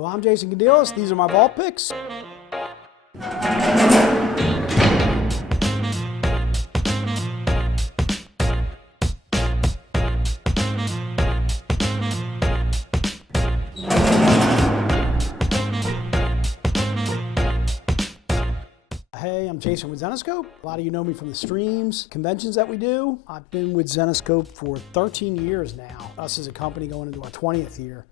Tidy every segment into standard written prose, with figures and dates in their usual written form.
Well, I'm Jason Condeelis. These are my vault picks. Hey, I'm Jason with Zenescope. A lot of you know me from the streams, conventions that we do. I've been with Zenescope for 13 years now. Us as a company going into our 20th year.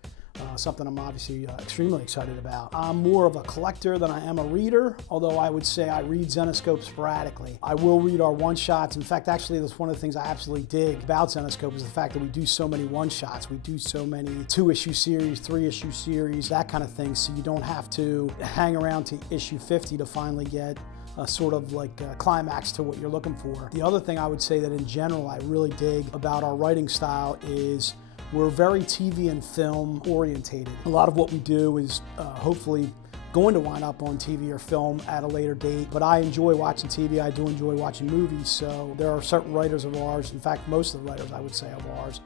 Something I'm obviously extremely excited about. I'm more of a collector than I am a reader, although I would say I read Zenescope sporadically. I will read our one-shots. In fact, actually, that's one of the things I absolutely dig about Zenescope is the fact that we do so many one-shots. We do so many 2-issue series, 3-issue series, that kind of thing, so you don't have to hang around to issue 50 to finally get a sort of like a climax to what you're looking for. The other thing I would say that in general I really dig about our writing style is we're very TV and film orientated. A lot of what we do is hopefully going to wind up on TV or film at a later date, but I enjoy watching TV, I do enjoy watching movies, so there are certain writers of ours, in fact most of the writers I would say of ours,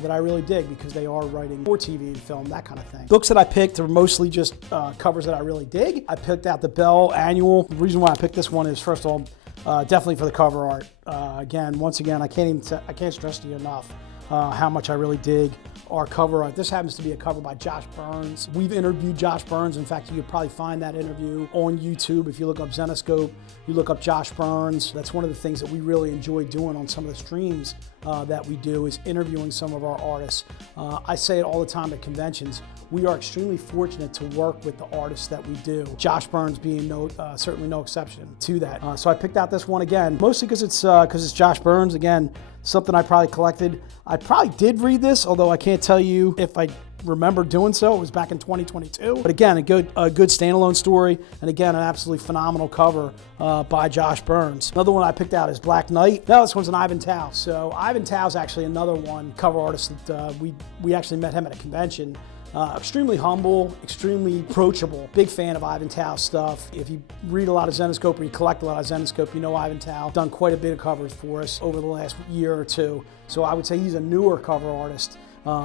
that I really dig because they are writing for TV and film, that kind of thing. Books that I picked are mostly just covers that I really dig. I picked out the Bell Annual. The reason why I picked this one is, first of all, definitely for the cover art. Once again, I can't stress to you enough how much I really dig our cover art. This happens to be a cover by Josh Burns. We've interviewed Josh Burns. In fact, you could probably find that interview on YouTube. If you look up Zenescope, you look up Josh Burns. That's one of the things that we really enjoy doing on some of the streams that we do is interviewing some of our artists. I say it all the time at conventions. We are extremely fortunate to work with the artists that we do. Josh Burns being certainly no exception to that. So I picked out this one again, mostly because it's Josh Burns. Again, something I probably collected. I probably did read this, although I can't tell you if I remember doing so. It was back in 2022. But again, a good standalone story, and again, an absolutely phenomenal cover by Josh Burns. Another one I picked out is Black Knight. Now this one's an Ivan Tao. So Ivan Tao's actually another one, cover artist that we actually met him at a convention. Extremely humble, extremely approachable. Big fan of Ivan Tao stuff. If you read a lot of Zenescope or you collect a lot of Zenescope, you know Ivan Tao. Done quite a bit of covers for us over the last year or two. So I would say he's a newer cover artist.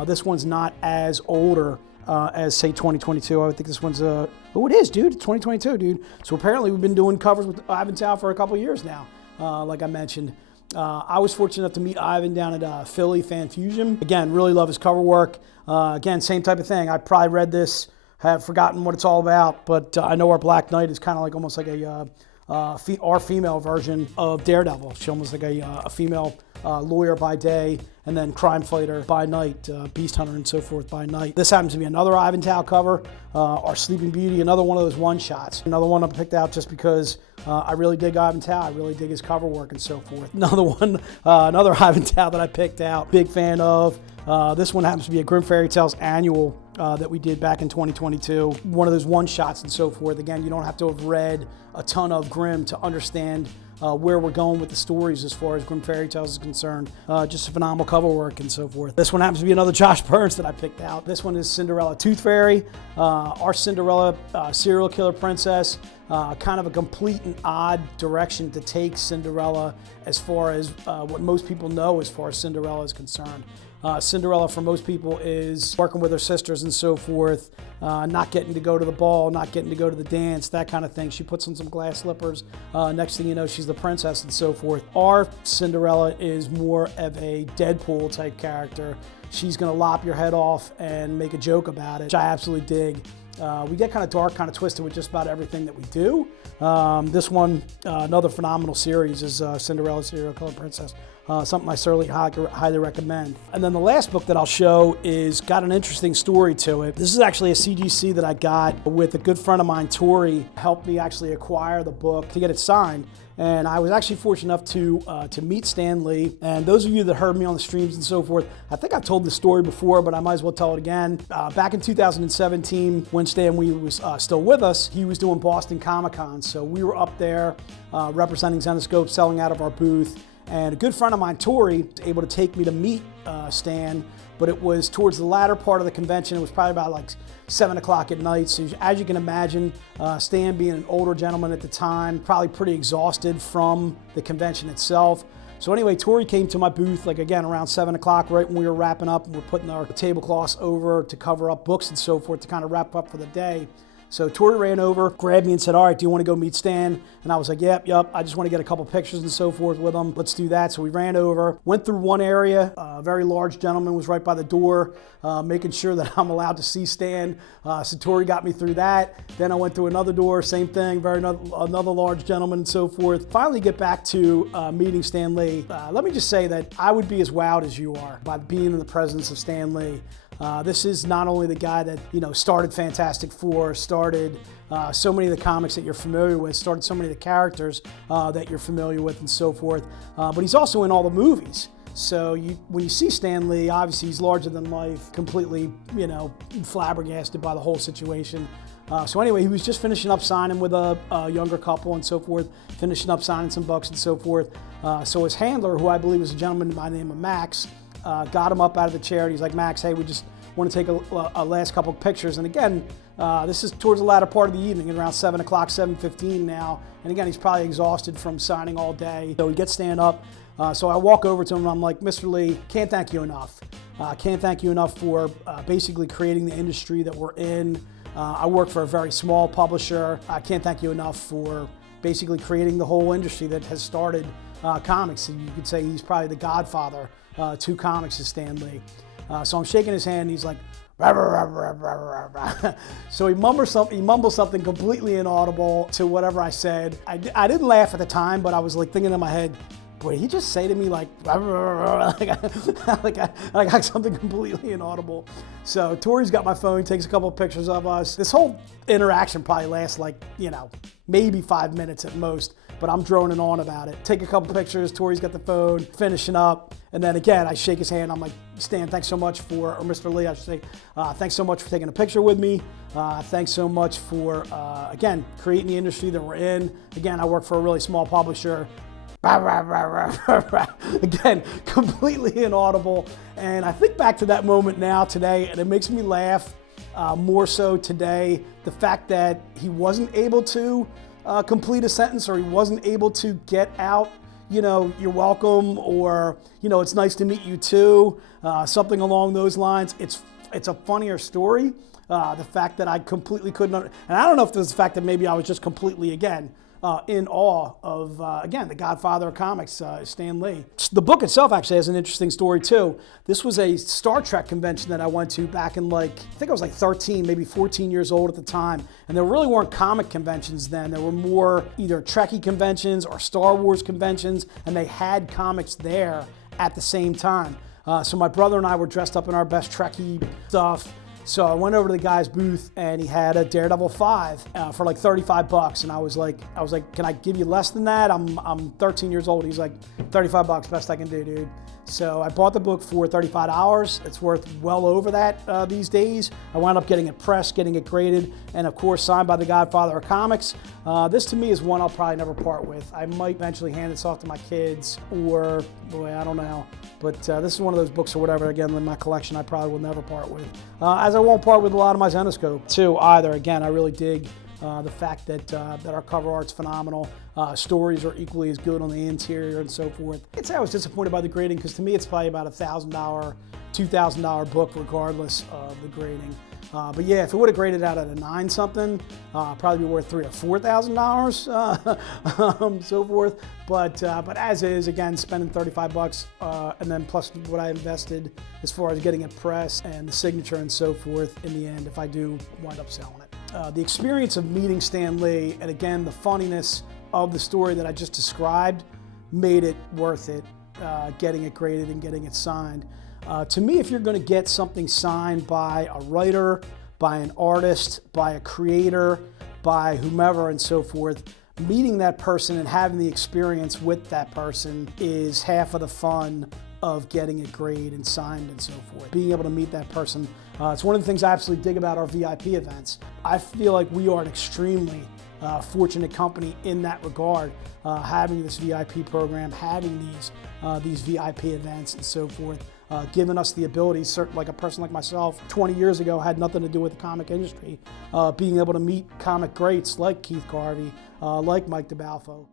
This one's not as older as, say, 2022. I would think this one's oh, it is, dude. It's 2022, dude. So apparently we've been doing covers with Ivan Tao for a couple years now, like I mentioned. I was fortunate enough to meet Ivan down at Philly Fan Fusion. Again, really love his cover work. Again, same type of thing. I probably read this, have forgotten what it's all about, but I know our Black Knight is kind of like almost like our female version of Daredevil. She's almost like a female lawyer by day and then crime fighter by night, beast hunter and so forth by night. This happens to be another Ivan Tao cover, our Sleeping Beauty, another one of those one-shots. Another one I picked out just because I really dig Ivan Tao. I really dig his cover work and so forth. Another one, another Ivan Tao that I picked out, big fan of. This one happens to be a Grimm Fairy Tales Annual that we did back in 2022. One of those one-shots and so forth. Again, you don't have to have read a ton of Grimm to understand where we're going with the stories as far as Grimm Fairy Tales is concerned. Just a phenomenal cover work and so forth. This one happens to be another Josh Burns that I picked out. This one is Cinderella Tooth Fairy, our Cinderella serial killer princess. Kind of a complete and odd direction to take Cinderella as far as what most people know as far as Cinderella is concerned. Cinderella for most people is working with her sisters and so forth, not getting to go to the ball, not getting to go to the dance, that kind of thing. She puts on some glass slippers. Next thing you know, she's the princess and so forth. Our Cinderella is more of a Deadpool type character. She's gonna lop your head off and make a joke about it, which I absolutely dig. We get kind of dark, kind of twisted with just about everything that we do. This one, another phenomenal series is Cinderella Serial Killer Princess. Something I certainly highly recommend. And then the last book that I'll show is got an interesting story to it. This is actually a CGC that I got with a good friend of mine, Tori, helped me actually acquire the book to get it signed. And I was actually fortunate enough to meet Stan Lee. And those of you that heard me on the streams and so forth, I think I've told this story before, but I might as well tell it again. Back in 2017, when Stan Lee was still with us, he was doing Boston Comic-Con. So we were up there representing Zenescope, selling out of our booth. And a good friend of mine, Tori, was able to take me to meet Stan, but it was towards the latter part of the convention. It was probably about like 7 o'clock at night. So as you can imagine, Stan being an older gentleman at the time, probably pretty exhausted from the convention itself. So anyway, Tori came to my booth, like again, around 7 o'clock, right when we were wrapping up and we're putting our tablecloths over to cover up books and so forth to kind of wrap up for the day. So Tori ran over, grabbed me and said, all right, do you want to go meet Stan? And I was like, yep, I just want to get a couple pictures and so forth with him. Let's do that. So we ran over, went through one area. A very large gentleman was right by the door, making sure that I'm allowed to see Stan. So Tori got me through that. Then I went through another door, same thing, another large gentleman and so forth. Finally get back to meeting Stan Lee. Let me just say that I would be as wowed as you are by being in the presence of Stan Lee. This is not only the guy that, started Fantastic Four, started so many of the comics that you're familiar with, started so many of the characters that you're familiar with and so forth, but he's also in all the movies. So when you see Stan Lee, obviously he's larger than life, completely, flabbergasted by the whole situation. So anyway, he was just finishing up signing with a younger couple and so forth, finishing up signing some books and so forth. So his handler, who I believe was a gentleman by the name of Max, got him up out of the chair and he's like, Max, hey, we just want to take a last couple of pictures. And again, this is towards the latter part of the evening, around 7 o'clock, 7:15 now. And again, he's probably exhausted from signing all day. So he gets Stan up. So I walk over to him and I'm like, Mr. Lee, can't thank you enough. Can't thank you enough for basically creating the industry that we're in. I work for a very small publisher. I can't thank you enough for basically creating the whole industry that has started comics. And you could say he's probably the godfather to comics is Stan Lee. So I'm shaking his hand and he's like, rah, rah, rah, rah, rah, rah. So he mumbles something completely inaudible to whatever I said. I didn't laugh at the time, but I was like thinking in my head, boy, did he just say to me like, rah, rah, rah, rah, like I got something completely inaudible. So Tori's got my phone, takes a couple of pictures of us. This whole interaction probably lasts like, maybe 5 minutes at most, but I'm droning on about it. Take a couple pictures, Tori's got the phone, finishing up, and then again, I shake his hand. I'm like, Stan, thanks so much or Mr. Lee, I should say, thanks so much for taking a picture with me. Thanks so much for, again, creating the industry that we're in. Again, I work for a really small publisher. Again, completely inaudible. And I think back to that moment now today, and it makes me laugh more so today. The fact that he wasn't able to complete a sentence, or he wasn't able to get out, you're welcome, or, it's nice to meet you too, something along those lines. It's a funnier story. The fact that I completely couldn't, and I don't know if it was the fact that maybe I was just completely, again, in awe of, again, the godfather of comics, Stan Lee. The book itself actually has an interesting story too. This was a Star Trek convention that I went to back in I think I was 13, maybe 14 years old at the time. And there really weren't comic conventions then. There were more either Trekkie conventions or Star Wars conventions, and they had comics there at the same time. So my brother and I were dressed up in our best Trekkie stuff. So I went over to the guy's booth and he had a Daredevil 5 for like 35 bucks. And I was like, can I give you less than that? I'm 13 years old. He's like, 35 bucks, best I can do, dude. So I bought the book for $35. It's worth well over that these days. I wound up getting it pressed, getting it graded, and of course signed by the godfather of comics. This to me is one I'll probably never part with. I might eventually hand this off to my kids, or, boy, I don't know. But this is one of those books or whatever, again, in my collection I probably will never part with. As I won't part with a lot of my Zenescope too either. Again, I really dig the fact that our cover art's phenomenal. Stories are equally as good on the interior and so forth. I'd say I was disappointed by the grading because to me it's probably about $1,000, $2,000 book regardless of the grading. But yeah, if it would have graded out at a 9 something, probably be worth $3,000 or $4,000, so forth. But as is, again, spending 35 bucks, and then plus what I invested as far as getting it pressed and the signature and so forth in the end, if I do wind up selling it. The experience of meeting Stan Lee, and again, the funniness of the story that I just described made it worth it, getting it graded and getting it signed. To me, if you're going to get something signed by a writer, by an artist, by a creator, by whomever and so forth, meeting that person and having the experience with that person is half of the fun of getting it graded and signed and so forth. Being able to meet that person. It's one of the things I absolutely dig about our VIP events. I feel like we are an extremely fortunate company in that regard, having this VIP program, having these VIP events and so forth, giving us the ability, certainly like a person like myself, 20 years ago had nothing to do with the comic industry, being able to meet comic greats like Keith Carvey, like Mike DeBalfo.